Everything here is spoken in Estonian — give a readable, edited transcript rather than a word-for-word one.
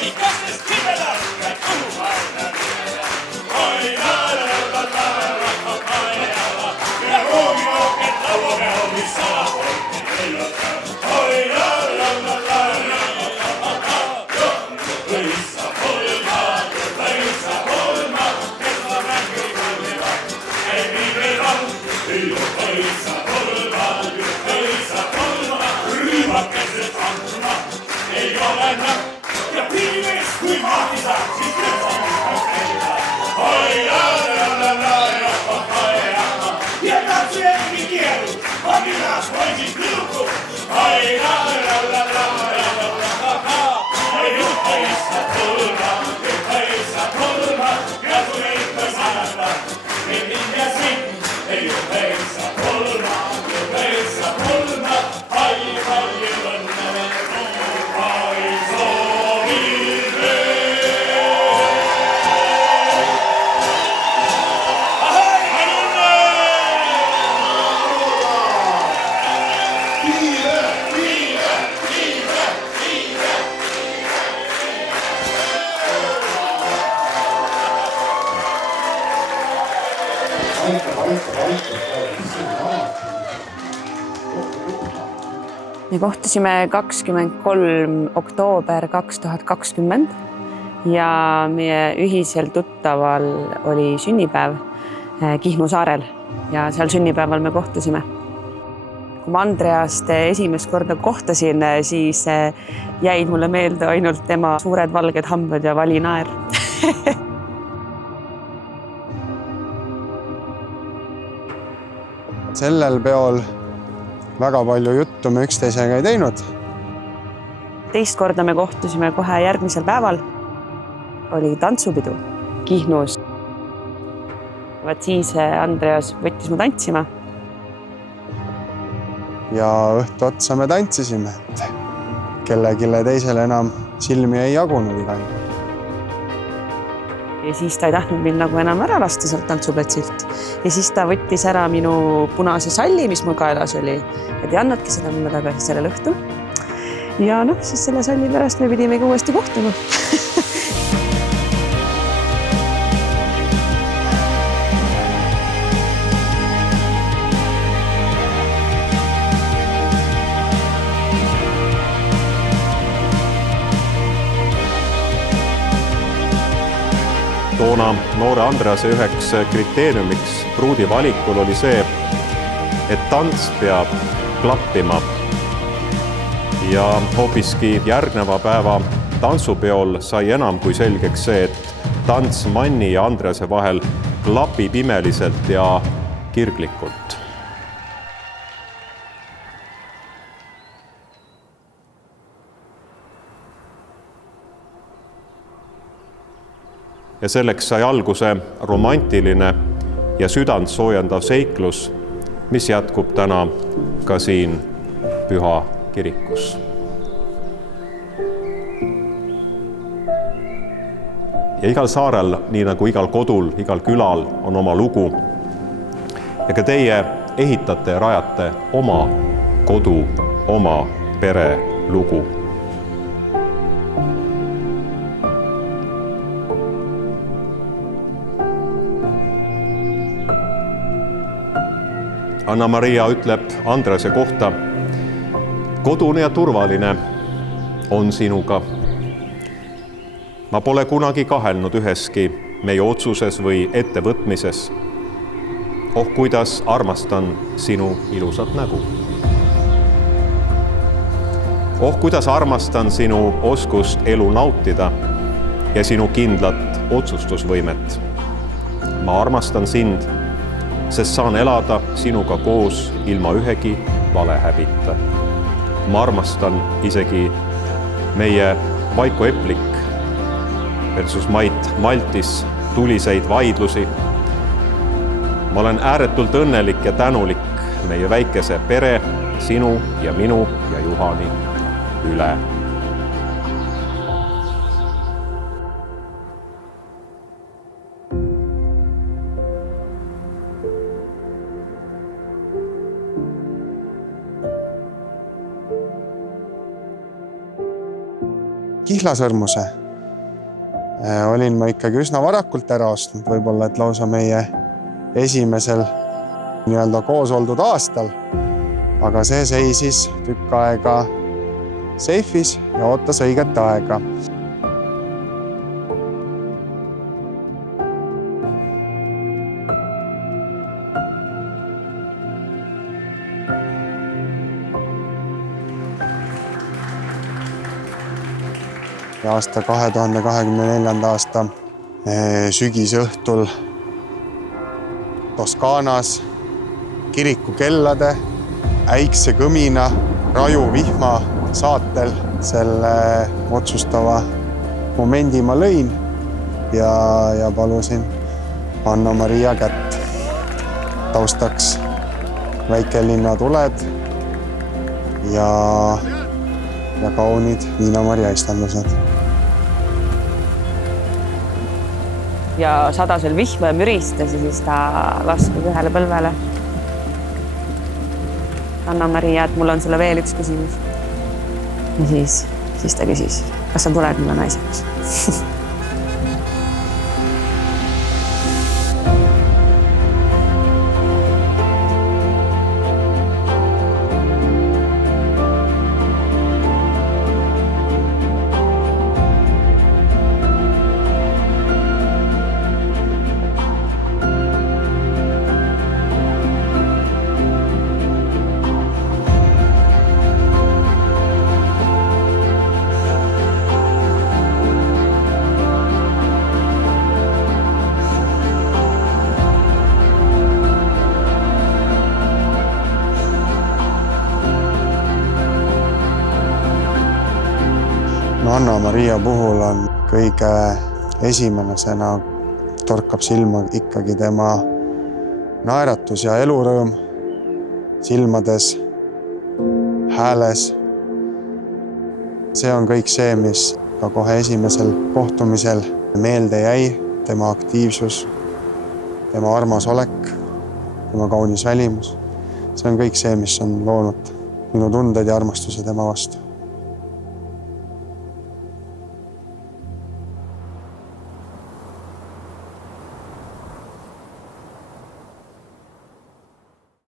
rosikastest kibeda ja kuumaina viia. Oi la la la la la la ja ruumiooket laua peal, mis salapoitti leilata. Oi la la la la la Lõissa polma, kes ma mängi kõlliva, ei viiviva, lõissa polma, rüübakesed andma, ei ole näpp ja piimes, kui maati saab, siis lõpsamist käida. Oi la la la la ja katsu järgi keeru, ma minas poisid lõuku. Oi la la la la Lõissa polma, ja kui ikka sanata, ei minge siin, ei lõissa polma, palju õnne me tuua ei soovi veel. Ahoi, õnne! Viive! Me kohtusime 23. oktoober 2020 ja meie ühisel tuttaval oli sünnipäev Kihnu saarel ja seal sünnipäeval me kohtusime. Kui ma Andreast esimest korda kohtasin, siis jäid mulle meelde ainult tema suured valged hambad ja vali naer. Sellel peol väga palju juttu me üksteisega ei teinud. Teist korda me kohtusime kohe järgmisel päeval. Oli tantsupidu Kihnus. Vaat siis Andreas võttis mu tantsima. Ja õhtu otsa me tantsisime, et kellegile teisele enam silmi ei jagunud igal juhul. Ja siis ta ei tahtnud mind nagu enam ära lasta sealt tantsuplatsilt. Ja siis ta võttis ära minu punase salli, mis mul kaelas oli. Ja ta ei annadki seda mulle tagasi sellel õhtul. Ja siis selle salli pärast me pidimegi uuesti kohtuma. Toona noore Andrease üheks kriteeriumiks pruudi valikul oli see, et tants peab klappima. Ja hoopiski järgneva päeva tantsupeol sai enam kui selgeks see, et tants Manni ja Andrease vahel klapib imeliselt ja kirglikult. Ja selleks sai alguse romantiline ja südant soojendav seiklus, mis jätkub täna ka siin Püha kirikus. Ja igal saarel, nii nagu igal kodul, igal külal on oma lugu. Ja ka teie ehitate ja rajate oma kodu, oma pere lugu. Anna-Maria ütleb Andrease kohta, kodune ja turvaline on sinuga. Ma pole kunagi kahelnud üheski meie otsuses või ettevõtmises. Oh, kuidas armastan sinu ilusat nägu. Oh, kuidas armastan sinu oskust elu nautida ja sinu kindlat otsustusvõimet. Ma armastan sind, sest saan elada sinuga koos ilma ühegi valehäbita. Ma armastan isegi meie Vaiko Eplik versus Mait Maltis tuliseid vaidlusi. Ma olen ääretult õnnelik ja tänulik meie väikese pere, sinu ja minu ja Juhani üle. Kihlasõrmuse olin ma ikkagi üsna varakult ära ostnud, võib-olla et lausa meie esimesel nii-öelda koos oldud aastal. Aga see seisis tükk aega seifis ja ootas õiget aega. Ja aasta 2024. aasta sügisõhtul Toskaanas kiriku kellade, äikse kõmina, raju vihma saatel selle otsustava momendi ma lõin ja palusin Anna-Maria kätt. Taustaks väikelinna tuled ja kaunid Viina-Maria istandused. Ja sadas veel vihma ja müristas ja siis ta laskus ühele põlvele. Anna-Maria, et mul on sulle veel üks küsimus. Ja siis ta küsis, kas sa tuled mulle naiseks? Anna-Maria puhul on kõige esimesena torkab silma ikkagi tema naeratus ja elurõõm silmades, hääles. See on kõik see, mis ka kohe esimesel kohtumisel meelde jäi, tema aktiivsus, tema armas olek, tema kaunis välimus. See on kõik see, mis on loonud minu tunded ja armastuse tema vastu.